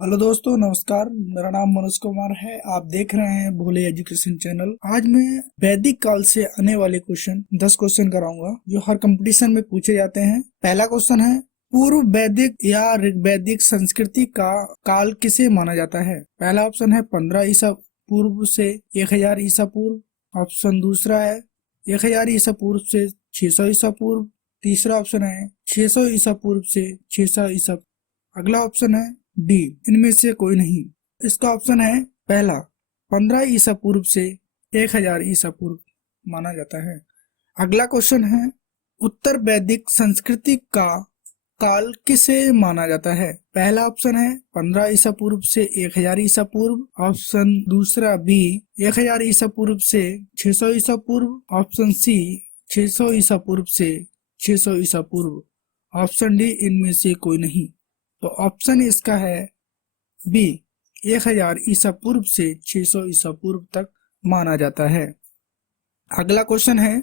Hello दोस्तों, नमस्कार। मेरा नाम मनोज कुमार है। आप देख रहे हैं भोले एजुकेशन चैनल। आज मैं वैदिक काल से आने वाले 10 क्वेश्चन कराऊंगा जो हर कंपटीशन में पूछे जाते हैं। पहला क्वेश्चन है, पूर्व वैदिक या ऋग्वैदिक संस्कृति का काल किसे माना जाता है? पहला ऑप्शन है 15 ईसा पूर्व से 1000 ईसा पूर्व। ऑप्शन दूसरा है 1000 ईसा पूर्व से 600 ईसा पूर्व। तीसरा ऑप्शन है 600 ईसा पूर्व से 600 ईसा। अगला ऑप्शन है डी, इनमें से कोई नहीं। इसका ऑप्शन है पहला, 15 ईसा पूर्व से 1000 ईसा पूर्व माना जाता है। अगला क्वेश्चन है, उत्तर वैदिक संस्कृति का काल किसे माना जाता है? पहला ऑप्शन है 15 ईसा पूर्व से 1000 ईसा पूर्व। ऑप्शन दूसरा बी, 1000 ईसा पूर्व से 600 ईसा पूर्व। ऑप्शन सी, 600 ईसा पूर्व से 600 ईसा पूर्व। ऑप्शन डी, इनमें से कोई नहीं। तो ऑप्शन इसका है बी, 1000 ईसा पूर्व से 600 ईसा पूर्व तक माना जाता है। अगला क्वेश्चन है,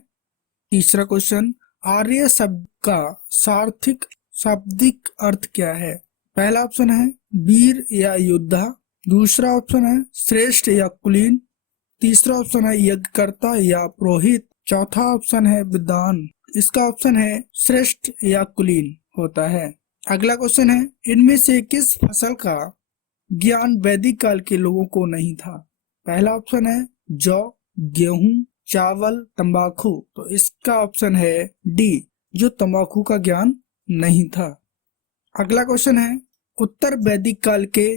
तीसरा क्वेश्चन, आर्य शब्द का सार्थिक शाब्दिक अर्थ क्या है? पहला ऑप्शन है वीर या योद्धा। दूसरा ऑप्शन है श्रेष्ठ या कुलीन। तीसरा ऑप्शन है यज्ञकर्ता या पुरोहित। चौथा ऑप्शन है विद्वान। इसका ऑप्शन है श्रेष्ठ या कुलीन होता है। अगला क्वेश्चन है, इनमें से किस फसल का ज्ञान वैदिक काल के लोगों को नहीं था? पहला ऑप्शन है जौ, गेहूं, चावल, तंबाकू। तो इसका ऑप्शन है डी, जो तंबाकू का ज्ञान नहीं था। अगला क्वेश्चन है, उत्तर वैदिक काल के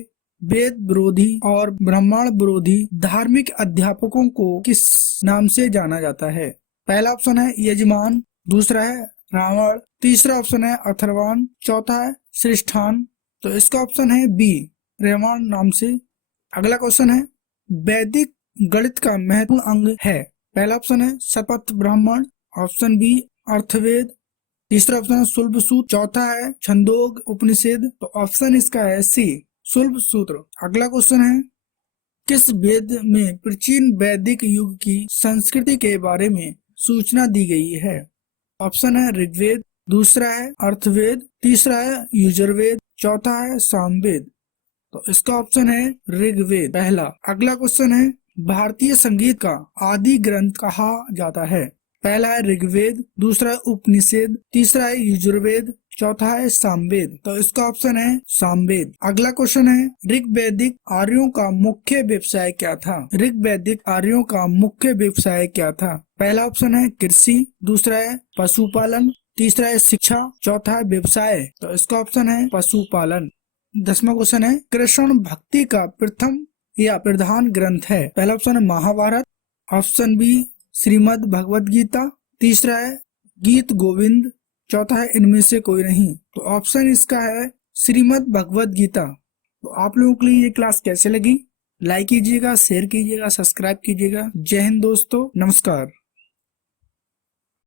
वेद विरोधी और ब्राह्मण विरोधी धार्मिक अध्यापकों को किस नाम से जाना जाता है? पहला ऑप्शन है यजमान। दूसरा है रावण। तीसरा ऑप्शन है अथर्वाण। चौथा है श्रेष्ठान। तो इसका ऑप्शन है बी, रेवाण नाम से। अगला क्वेश्चन है, वैदिक गणित का महत्वपूर्ण अंग है? पहला ऑप्शन है शतपथ ब्राह्मण। Option B Atharvaveda. तीसरा ऑप्शन है शुल्ब सूत्र। चौथा है छंदोग उपनिषद। तो ऑप्शन इसका है सी, शुल्ब सूत्र। अगला क्वेश्चन है, किस वेद में प्राचीन वैदिक युग की संस्कृति के बारे में सूचना दी गई है? ऑप्शन है ऋग्वेद। दूसरा है अर्थवेद। तीसरा है यजुर्वेद। चौथा है सामवेद। तो इसका ऑप्शन है ऋग्वेद पहला। अगला क्वेश्चन है, भारतीय संगीत का आदि ग्रंथ कहा जाता है? पहला है ऋग्वेद। दूसरा है उपनिषद। तीसरा है यजुर्वेद। चौथा है सामवेद। तो इसका ऑप्शन है सामवेद। अगला क्वेश्चन है, ऋग्वैदिक आर्यों का मुख्य व्यवसाय क्या था? ऋग्वैदिक आर्यों का मुख्य व्यवसाय क्या था? पहला ऑप्शन है कृषि। दूसरा है पशुपालन। तीसरा है शिक्षा। चौथा है व्यवसाय। तो इसका ऑप्शन है पशुपालन। 10वां क्वेश्चन है, कृष्ण भक्ति का प्रथम या प्रधान ग्रंथ है? पहला ऑप्शन है महाभारत। Option B Shrimad Bhagavad Gita. तीसरा है गीत गोविंद। चौथा है इनमें से कोई नहीं। तो ऑप्शन इसका है श्रीमद् भगवद गीता। तो आप लोगों के लिए ये क्लास कैसे लगी? लाइक कीजिएगा, शेयर कीजिएगा, सब्सक्राइब कीजिएगा। जय हिंद दोस्तों, नमस्कार।